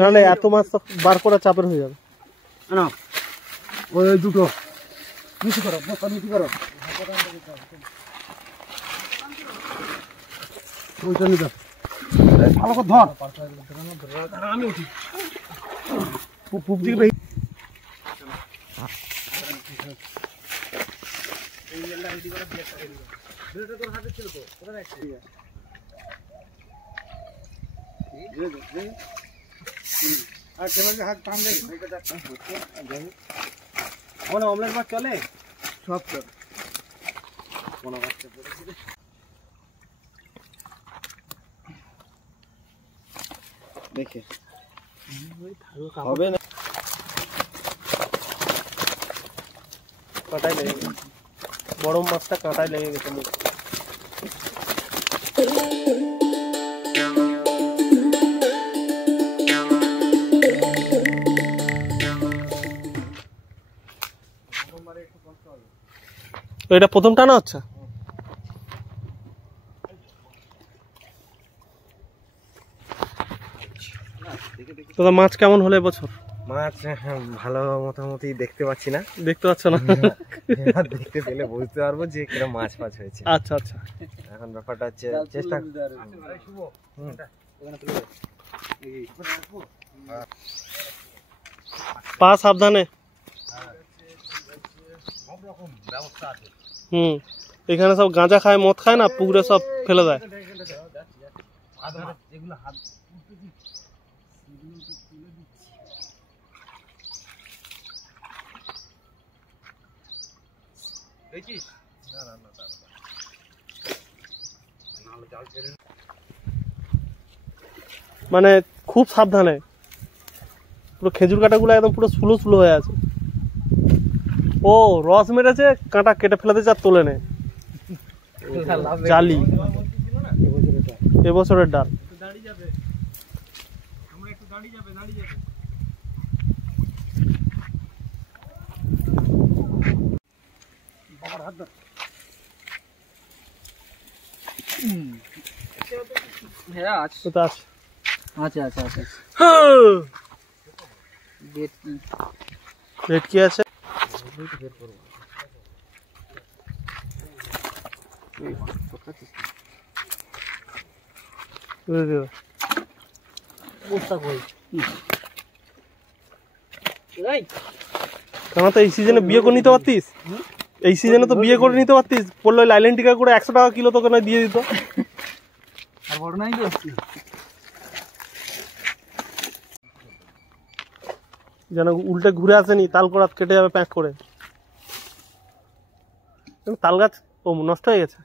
নাহলে এত মাছ তো বার করা চাপের হয়ে যাবে না। ওই দুটো মিশি করো, মিশি করো, ওইটা নিতে ভালো করে ধর। আমি উঠি পুপ দিকে অমলেট মাছ চলে সব চলে। দেখে হবে না, কাঁটায় লেগে গেছে, বড় মাছটা কাঁটায় লেগে গেছে মুখ। এটা প্রথম টানা হচ্ছে। দাদা মাছ কেমন হলো এবছর? মাছ ভালো মোটামুটি দেখতে পাচ্ছি না। দেখতে পাচ্ছ না? দেখতে পেলে বুঝতে পারবো যে কিরকম মাছ ফাছ হয়েছে। আচ্ছা আচ্ছা, এখন ব্যাপারটা হচ্ছে চেষ্টা। পা সাবধানে। এখানে সব গাঁজা খায়, মদ খায় না, পুকুরে সব ফেলে দেয়। মানে খুব সাবধানে, পুরো খেজুর কাঁটাগুলো একদম পুরো সুলো সুলো হয়ে আছে। ও রস মেরেছে, কাঁটা কেটে ফেলে দিয়েছে আর তোলে নে। জালি এবছরের ডাল। রেট কি আছে? কেন তো এই সিজনে বিয়ে করে নিতে পারতিস, এই সিজনে তো বিয়ে করে নিতে পারতিস। বললো লাইলেন টিকা করে 100 টাকা কিলো তোকে নয় দিয়ে দিত। আর বড় নাই তো যেন উল্টে ঘুরে আসেনি, তাল করাত কেটে যাবে প্যাক করে। তাল গাছ ও নষ্ট হয়ে গেছে।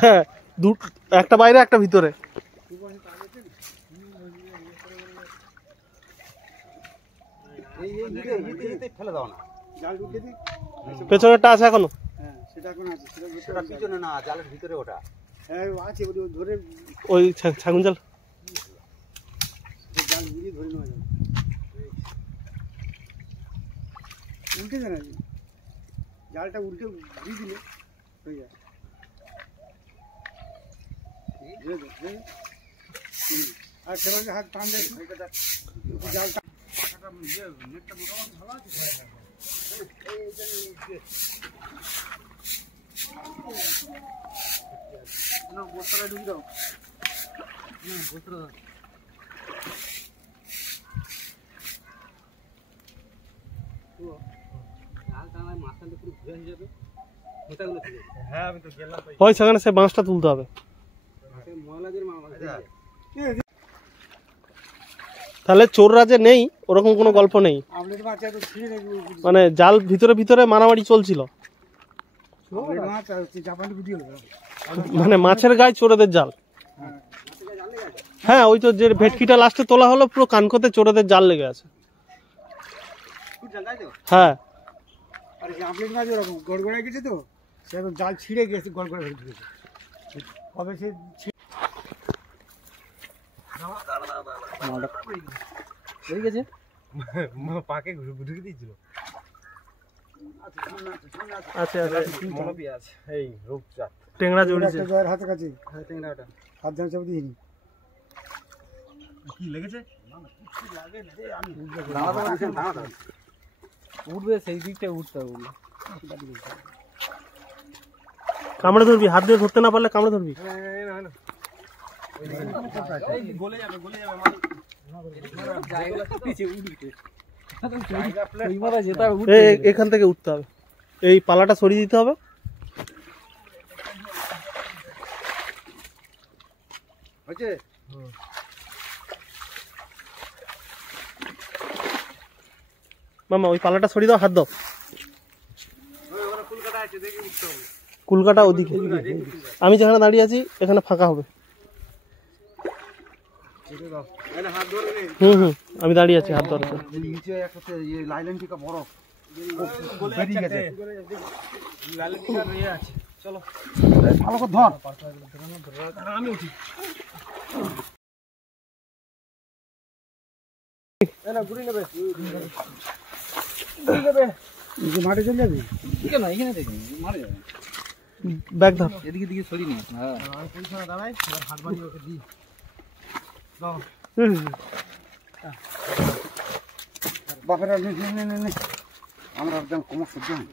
হ্যাঁ, একটা বাইরে একটা ভিতরে। পেছনেরটা আছে এখনো? জালের ভিতরে ওটা ধরে ওই ছাগুন জাল উল্টে দেয় না, জালটা উল্টে ঘুরিয়ে দিলে হয়ে যায়। আর সেভাবে হাত টান দেয় জালটা নেটটা মোটামুটি ভালো আছে। বস্তাটা ঢুকে দাও, বস্তা ওই সেখানে সে বাঁশটা তুলতে হবে। তাহলে চোররা যে নেই ওরকম কোনো গল্প নেই, মানে জাল ভিতরে ভিতরে মারামারি চলছিল। মানে মাছের গায়ে চোরেদের জাল। হ্যাঁ, ওই তো যে ভেটকিটা লাস্টে তোলা হলো, পুরো কানকোতে চোরেদের জাল লেগে আছে। হ্যাঁ, গড়গড়ায় গেছে তো, জাল ছিঁড়ে গেছে, গড়গড়া ভেঙে গেছে। কবে সে গেছে পাকে ঢুকে দিয়েছিল। আচ্ছা আচ্ছা মনোপি আছে এই রূপচাঁদ টেংরা জড়িয়েছে। জয়ের হাতে কাছে। হ্যাঁ টেংরাটা হাত ধরে চাপ দিইনি। কি লেগেছে? উঠবে সেই দিকটা উঠতে হবে। কামড়ে ধরবি, হাত দিয়ে ধরতে না পারলে কামড়ে ধরবি। গলে যাবে এখান থেকে উঠতে হবে, এই পালাটা সরিয়ে দিতে হবে। মামা ওই পালাটা সরিয়ে দাও, হাত দাও। কুলকাটা ওদিকে, আমি যেখানে দাঁড়িয়ে আছি এখানে ফাঁকা হবে। হুম, আমি দাঁড়িয়ে আছি, হাত ধরতে। নিচে একটা লাইলেন টিকা বড় বেরিয়ে গেছে। লাইলেন টিকা রয়ে আছে। চলো ভালো করে ধর। আমি উঠি। না ঘুরে নেবে, মাঠে চলে যাবি কেন? এখানে দেখুন মারা যাবে। ব্যাগ ধর, এদিকে দিকে সরি নিয়ে আসুন। হ্যাঁ আমি পজিশনে দাঁড়াই, এবার হাত বাড়িয়ে ওকে দিই। বাপেরা নে আমরা একদম কম সহ্য হয়।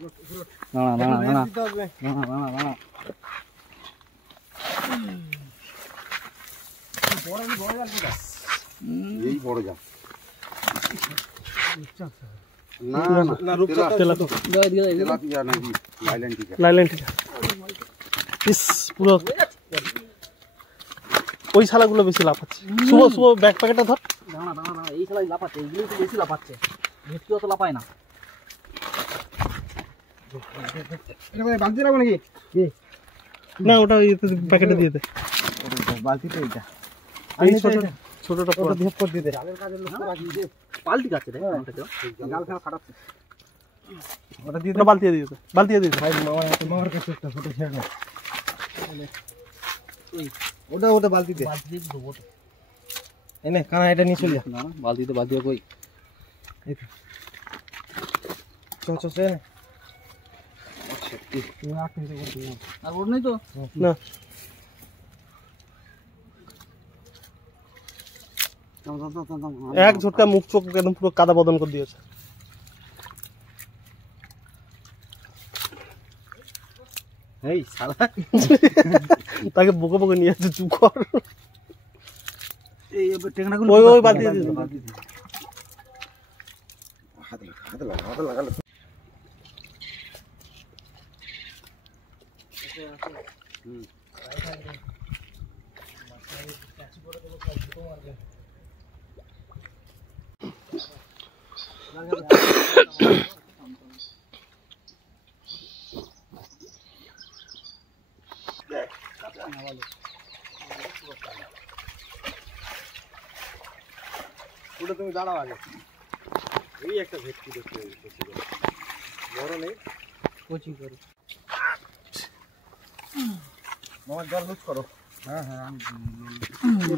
এই বড় যা না লাইলেন ঠিক আছে। ইস পুরো ওই শালাগুলো বেশি লাফাচ্ছে। শুভ শুভ ব্যাগ প্যাকেটটা ধর। দাঁড়া এই শালাই লাফাচ্ছে, এইগুলো তো বেশি লাফাচ্ছে, ভেটকি অত লাফায় না। বালতি রাখবো নাকি? না ওটা প্যাকেটে দিয়ে দে। বালতিতে এইটা ছোটটা ওটা দিয়ে করে দিয়ে দে। জালের কাজের লোক রাখি দে। পাল্টি কাছে রে জাল ফেলা ফাটাচ্ছে। ওটা দিয়ে দে, বালতি দিয়ে দে, বালতি দিয়ে দে। ভাই মামার কাছে একটা ছোট ছেড়ে দাও। ওটা বালতি দে। বালতি দিয়ে দেবো। এনে কানা এটা নিয়ে চলে যা। না বালতিতে বালতি কই এই তো চল চল এনে। আর ওর নেই তো না এক ঝটকা মুখ চোখ একদম পুরো কাদা বদন করে দিয়েছে। এই শালা তাকে বকে বকে নিয়ে আসছে, চুপ কর। এই টেংরাগুলো ওই বালতি দিয়ে দে। হাতে লাগালো। ওটা তুমি দাঁড়াও আগে। এই একটা ভেটকি দেখতে বড় নেই, কোচিং করে মামার জল লুজ করো। হ্যাঁ আমি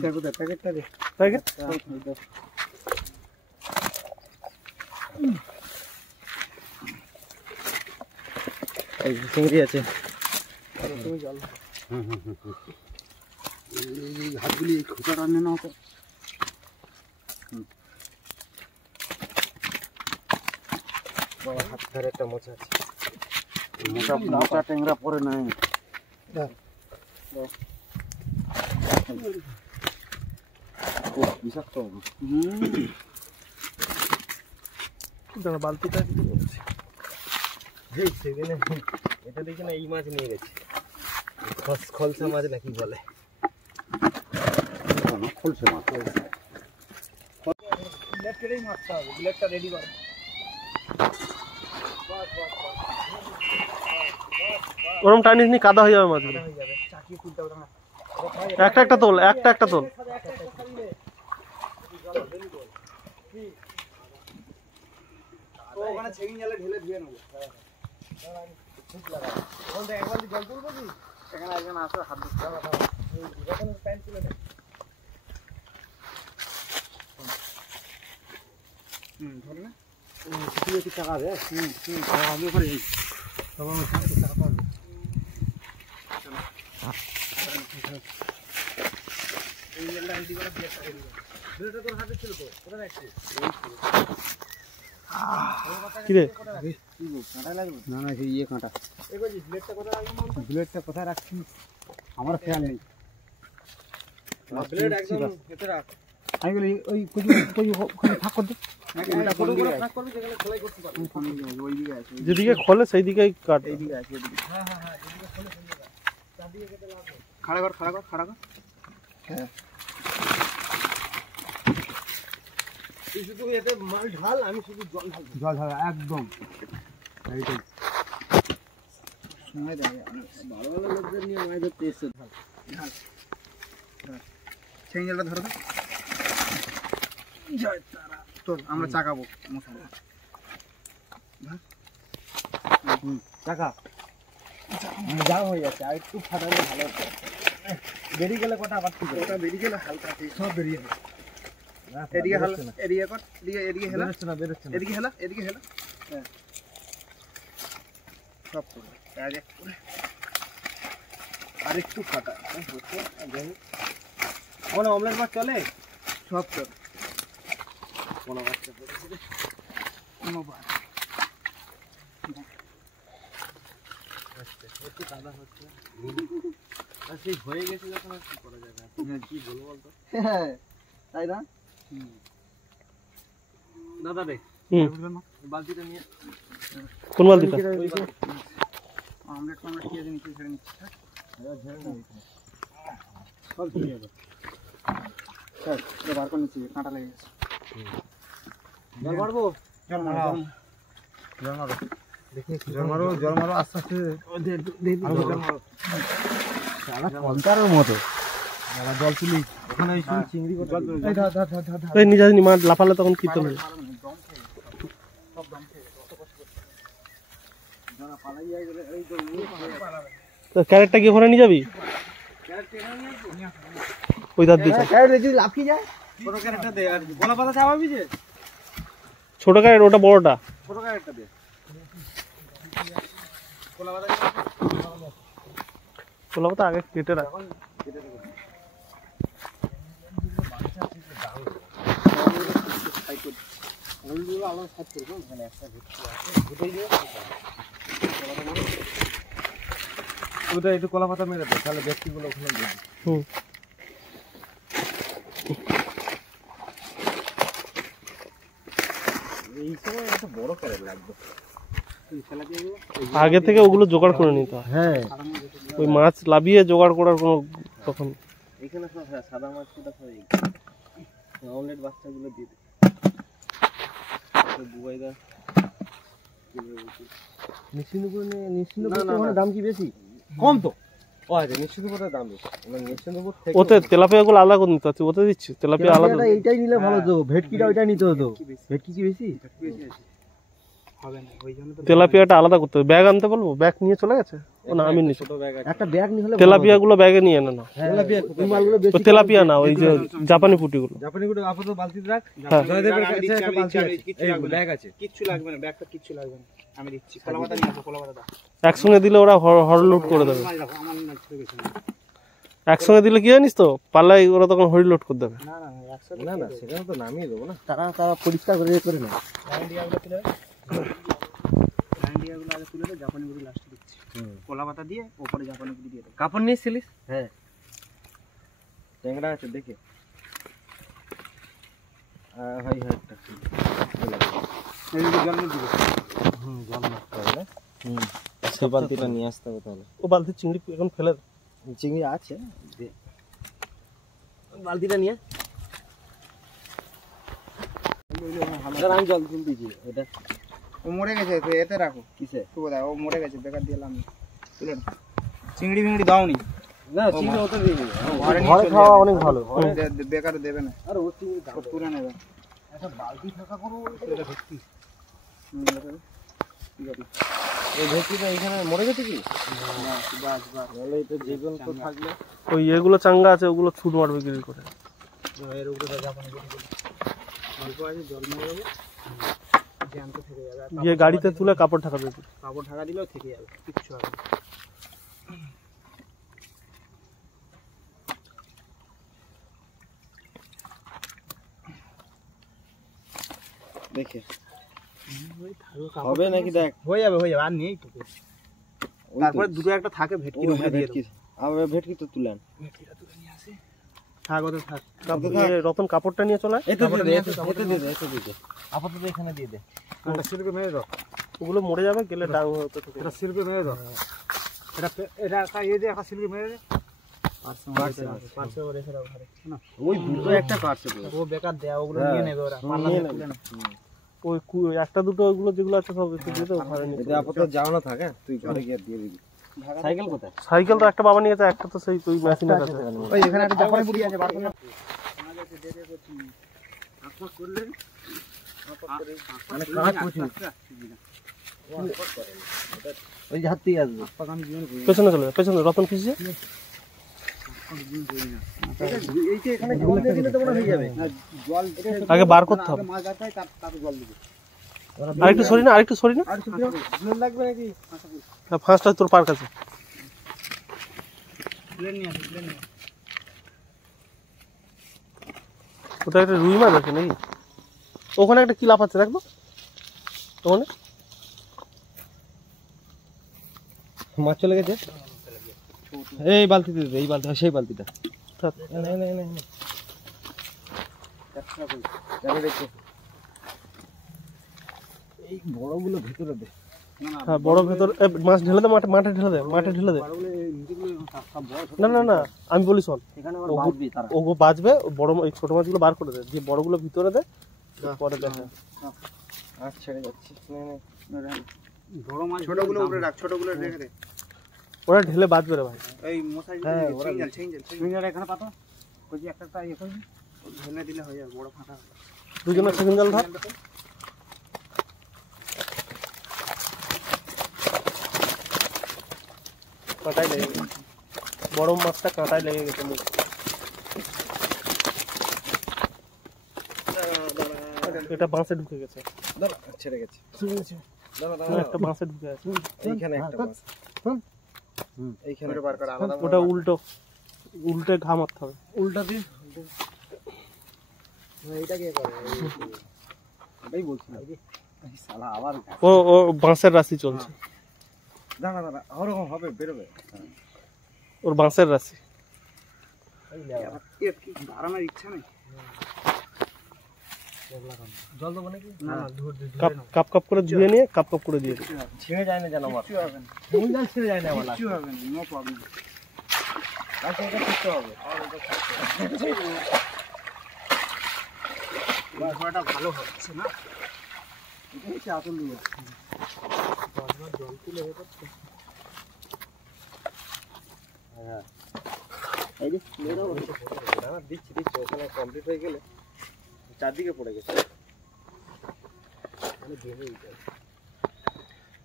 দেখো প্যাকেটটা দে। প্যাকেট এই চিংড়ি আছে। তুমি জল এই হাতগুলি খোঁচাটা নিয়ে নাও তো। হাত ধরে একটা মোচা আছে, মোচা টেংরা পরে নাই। বিষাক্ত বালতিটা সেদিনে এটা দেখি না, এই মাছ নিয়ে গেছে, খলসা মাছ নাকি বলে। খলসা মাছ ব্লেড কেটেই মাছটা হবে। ব্লেডটা রেডি করো। ওরম টানিস নি, কাদা হয়ে যাবে মাছগুলো। হয়ে যাবে, চাকিয়ে তুলতে হবে না। একটা একটা তোল, একটা তোল। ওখানে ছেগি জালে ঢেলে ধুয়ে নেবো। একবার জল তুলবো কি? এখানে একজন আসো, হাত দিচ্ছে। প্যান্ট তুলে নেই। ধরে না তুমি একটু টাকা দে আমি ওখানে যাই কিরে না না সেই ইয়ে কাঁটা ব্লেডটা কোথায় রাখছি আমার খেয়াল নেই আমি বলি ওই ওখানে থাক করতে যেদিকে খোলে সেই দিকেই কাট। খাড়া কর হ্যাঁ তুই শুধু এতে মাল ঢাল, আমি শুধু জল ঢালবো। জল ঢালা একদম এইটাই সময় দেয় ভালো ভালো লোকদের নিয়ে মাছ ধরতে এসছে। ঢাল সেই জলটা ধরো তো আমরা চাকাবো মশলা টাকা জাম হয়ে যাচ্ছে, আর একটু ফাটালে ভালো হতো। বেরিয়ে গেলে কটা আবার ঠিক ওটা বেরিয়ে গেলে হালকা সব বেরিয়ে যাবে এদিকে হাল এদিকে কর এদিকে হেলা বেরোচ্ছে না এদিকে হেলা হ্যাঁ সব করবে এক করে আর একটু ফাটা কোনো অমলেট মাছ চলে সব কর কোনো বাচ্চা কোনো বার একটু কাদা হচ্ছে আর সেই হয়ে গেছে যখন আর কি করা যাবে, কি বলবো বলতো। হ্যাঁ তাই না দাদা রে বালতিটা নিয়ে কোন বালতিটা? আমলেট আমরা খেয়ে নিচ্ছি ছেড়ে নিচ্ছি সব ঠিক যাবে। বার করে নিচ্ছি কাঁটা লেগে গেছে জল মারবো জল মারো আস্তে আস্তে কন্টারের মতো জল তুলি ওখানে চিংড়ি এই নিজে মাছ লাফালে তখন কি তোলে? ক্যারেটটা কি ওখানে নিয়ে যাবি? ওই ধার দিয়ে যদি লাফিয়ে যায় ছোট ক্যারেটটা দে, আর গোলা পাতা চাপাবি যে ছোট ক্যারেট, ওটা বড়টা। ছোট ক্যারেটটা দে। গোলা পাতা তোলা তো আগে কেটে রাখ। ওটা একটু কলা পাতা মেরে দে, তাহলে ব্যক্তিগুলো ওখানে দিয়ে দিই। হুম এই সময় একটা বড় ক্যারেট লাগবে। আগে থেকে ওগুলো জোগাড় করে নিতে হয়। হ্যাঁ ওই মাছ লাভিয়ে জোগাড় করার কোনো তখন এখানে সব সাদা মাছটা সব অমলেট বাচ্চাগুলো দিয়ে দে। বুবাইদা নিশ্চিন্তপুরের দাম কি বেশি? কম তো। ও আচ্ছা, নিশ্চিন্তপুরের দাম বেশি। আমরা নিশ্চিন্তপুর থেকে ওতে তেলাপিয়া গুলো আলাদা করে নিতে হচ্ছে। ওতে দিচ্ছি তেলাপিয়া আলাদা। এইটাই নিলে ভালো তো, ভেটকিটা ওইটা নিতে হতো। ভেটকি কি বেশি? হবে না ওই জন্য তো তেলাপিয়াটা আলাদা করতে হবে। ব্যাগ আনতে বলবো? ব্যাগ নিয়ে চলে গেছে? ও না, আমি নিচ্ছি। একটা ব্যাগ নিয়ে হলে তেলাপিয়া গুলো ব্যাগে নিয়ে এনে না। তেলাপিয়া এই মালগুলো বেশি। ওই তেলাপিয়া না, ওই যে জাপানি পুঁটিগুলো। জাপানি গুলো আপাতত বালতিতে রাখ। হ্যাঁ। জয়দেবের কাছে একটা বালতি আছে, এই ব্যাগ আছে। কিচ্ছু লাগবে না ব্যাগটা কিচ্ছু লাগবে না আমি দিচ্ছি কলা পাতা নিয়ে আসো কলা পাতা দাও একসঙ্গে দিলে ওরা হরলোড করে দেবে। আমার না ছেড়ে গেছে একসঙ্গে দিলে কি জানিস তো, পাল্লাই ওরা তখন হরিলোড করে দেবে। না না একসাথে না না, সেটা তো নামিয়ে দেবো না। তারা পরিষ্কার করে করে না। লাইনডিয়াগুলো তুলে লাইনডিয়াগুলো আগে তুলে দে জাপানিগুলো লাস্টে দিচ্ছি কলা পাতা দিয়ে উপরে জাপানিগুলো দিয়ে দে কাপড় নিয়েছিলিস? হ্যাঁ, ট্যাংরা আছে দেখে। ভাই হ্যাঁ, একটা এই যে জল দিবে জল মারতে হবে না। সেই বালতিটা নিয়ে আসতে হবে তাহলে। ও বালতি চিংড়ি এখন ফেলে দে। চিংড়ি আছে, বালতিটা নিয়ে আমি জল তুলে দিয়েছি। এটা ও মরে গেছে তো এতে রাখো কিসে? তো দাও ও মরে গেছে বেকার দিলাম তুলে না চিংড়ি মিংড়ি দাওনি না, চিংড়ি ওটা দিয়ে দিবি। ঘরে ঘরে খাওয়া অনেক ভালো। বেকার দেবে না আর ও চিংড়ি সব তুলে নেবে একটা বালতি থাকা করবো এটা ভর্তি ঠিক আছে এই ভেটকিটা এখানে মরে গেছে কি? বাস বাস তাহলে এটা জীবন তো থাকলে ওই এগুলো চাঙ্গা আছে, ওগুলো ছুট মারবে বিক্রি করে। এর উপরে জাপানি অল্প আছে জল মেরে দেবো জ্যান্ত থেকে যাবে। আর গিয়ে গাড়িতে তুলে কাপড় ঢাকা দেবে। কাপড় ঢাকা দিলেও থেকে যাবে, কিচ্ছু হবে না। দেখে ওই থাকবে কাপড় হবে নাকি দেখ। হয়ে যাবে আর নেই তোকে। ওই তো। তারপরে দুটো একটা থাকে ভেটকি ও, ওটা হ্যাঁ, দিয়ে ভেটকি। দেবো। আবার ভেটকি তো তুলেন। ভেটকিটা তুলে নিয়ে আসি। থাক ওদের থাক। রতন কাপড়টা নিয়ে চলে আয়। এতে কাপড়টা দিয়ে নিয়ে দে, আসো, এতে দিয়ে দে, এতে দিয়ে দে। আপাতত এখানে দিয়ে দে। এটা সিল্কে মেরে দাও। ওগুলো মরে যাবে, গেলে ডাং হতে থাকে। এটা সিল্কে মেরে দাও। এটা একটা ইয়ে দিয়ে একটা সিল্কে মেরে দে। পার্সে ও রেখে দাও ঘরে। না ওই দুটো একটা কাটছে পুরো। ও বেকার দেয়া, ওগুলো হ্যাঁ। নিয়ে নেবে ওরা। পাল্লা নিয়ে দিয়ে নেবে। তুলে না। ওই একটা দুটো ওইগুলো যেগুলো আছে সব একটু দিয়ে দেবো, ঘরে নিয়ে এতে আপাতত যাওয়ানো থাকে, তুই ঘরে গিয়ে দিয়ে দিবি। সাইকেল কোথায়? সাইকেল তো একটা বাবা নিয়েছে, একটা তো সেই তুই মেশিনের কাছে। ওই এখানে একটা জাপানি বুড়ি আছে, বার করো। মানে কাজ প্রচুর। ওই হাতই আসবে। পেছনে চলে যা, পেছনে রতন ফিসছে। এইটা এখানে জল দিয়ে দিলে তো মনে হয়ে যাবে। জল আগে বার করতে হবে। মাছ ধরতে হয়, তাতে জল দিবে। আরেকটু সরি না, আরেকটু সরি না। আর জল লাগবে নাকি? হ্যাঁ, ফাঁসটা তোর পার কাছে। প্লেন নিয়ে আসি, প্লেন নিয়ে আসি। ওটা একটা রুই মাছ আছে নাকি? ওখানে একটা কি লাফাচ্ছে দেখবো ওখানে। মাছ চলে গেছে। এই বালতিতে দে, এই বালতি, সেই বালতিটা। থাক। না না না না। জানি দেখো। এই বড়গুলো ভিতরে দে। হ্যাঁ, বড় ভেতর মাছ ঢেলে দে, মাঠে ঢেলে দে, মাঠে ঢেলে দে। না না না, আমি বলি শোন, এখানে আবার বাঁধবি তারা। ওগো বাজবে, বড় এই ছোট মাছগুলো বার করে দে, দিয়ে বড়গুলো ভিতরে দে, পরে দেখা। আজ ছেড়ে যাচ্ছি। না না। বড় মাছ ছোটগুলো উপরে রাখ, ছোটগুলো রেখে দে। ওরা ঢেলে বাজবে রে ভাই। এই মশাই হ্যাঁ, ছিঞ্জাল এখানে পাতো। কই যে একটা ইয়ে করবি, ঢেলে দিলে হয়ে যাবে, বড় ফাঁকা। দুজনের সেকেন্ড জাল ধর। কাঁটাই লেগে গেছে, বড় মাছটা কাঁটাই লেগে গেছে মুখ। এটা বাঁশে ঢুকে গেছে। দাঁড়া, ছেড়ে গেছে। দাঁড়া না, দাঁড়া। একটা বাঁশে ঢুকে আছে। এইখানে একটা মাছ। এইখানে বার কর আলাদা। ওটা উল্টে ঘা মারতে হবে। উল্টা দিয়ে। এইটা কি করে? এটাই বলছিলাম। এই শালা আবার ও ও বাঁশের রাশি চলছে, দাঁড়া দাঁড়া, ওরকম হবে, বেরোবে। ওর বাঁশের রাশি। এর কি দাঁড়ানোর ইচ্ছা নেই। জল দেবো নাকি? না না, কাপ কাপ কাপ করে ধুয়ে নিয়ে কাপ কাপ করে দিয়ে দিই। ছিঁড়ে যায় না যেন আমার। কিছু হবে না, মূল জাল ছিঁড়ে যায় না আমার। কিছু হবে না, নো প্রবলেম। আচ্ছা, এটা করতে হবে। ঘোড়াটা ভালো হচ্ছে না। এটা হচ্ছে আসল নিয়ে। জল তুলে হয়ে যাচ্ছে। হ্যাঁ। এই যে দাঁড়া, দিচ্ছি দিচ্ছি, ওখানে কমপ্লিট হয়ে গেলে চারদিকে পড়ে গেছে।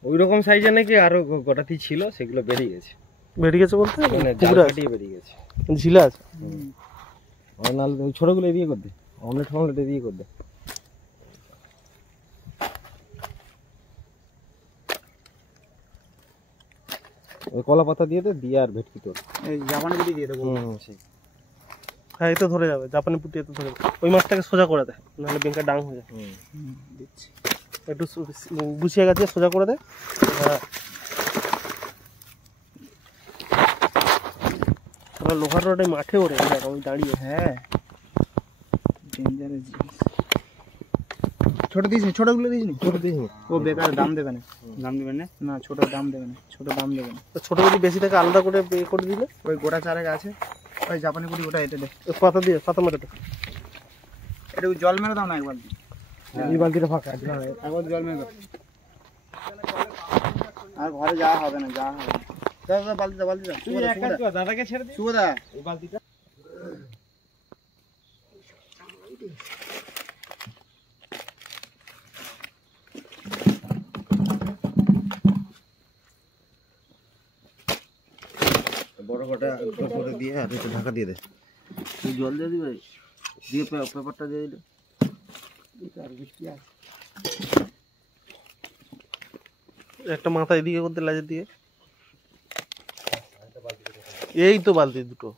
ওই রকম সাইজের নাকি আরো গোটাতি ছিল, সেগুলো বেরিয়ে গেছে। বেরিয়ে গেছে বলতে মানে জাল পুকুরে আছে, কাটিয়ে বেরিয়ে গেছে। ঝিলে আছে। আর নাহলে ওই ছোটগুলো এদিকে কর দে, অমলেট ফমলেট এদিকে কর দে। ওই কলা পাতা দিয়ে দে, দিয়ে আর ভেটকি তোর। এই জাপানি যদি দিয়ে দেবো। সেই। হ্যাঁ, এতে ধরে যাবে, জাপানি পুঁটি এতে ধরে যাবে। ওই মাছটাকে সোজা করে দেয়, নাহলে বেঙ্কা ডাং হয়ে যায়। দিচ্ছি। একটু গুছিয়ে গেছে, সোজা করে দে। হ্যাঁ, ওরা লোহার রডে মাঠে ওরে, দেখ আমি দাঁড়িয়ে। হ্যাঁ, ডেঞ্জারাস জিনিস। ছোট দিস নি, ছোটগুলো দিস নি। ছোট দিস নি। ও বেকার দাম দেবে না। দাম দেবে না? না, ছোট দাম দেবে না, ছোট দাম দেবে না। তো ছোট যদি বেশি থাকে আলাদা করে পে করে দিলে। ওই গোটা চারেক আছে, ওই জাপানি পুরি, ওটা এতে দে। ওই পাতা দিয়ে পাতা মেরে দে। এটা জল মেরে দাও না একবার। এই বালতিটা ফাঁকা আছে। একবার জল মেরে দাও। আর ঘরে যাওয়া হবে না, যাওয়া হবে না। দাও দাও, বালতি দাও, বালতি দাও। তুই এক কাজ কর, দাদাকে ছেড়ে দে। সুবোদা, এই বালতিটা বড় কটা করে দিয়ে আর একটু ঢাকা দিয়ে দে। তুই জল দিয়ে দিবে, দিয়ে পেপারটা দিয়ে দিলে। আর বৃষ্টি আছে। একটা মাথা এদিকে করতে লাজের দিয়ে, এই তো বালতি দুটো।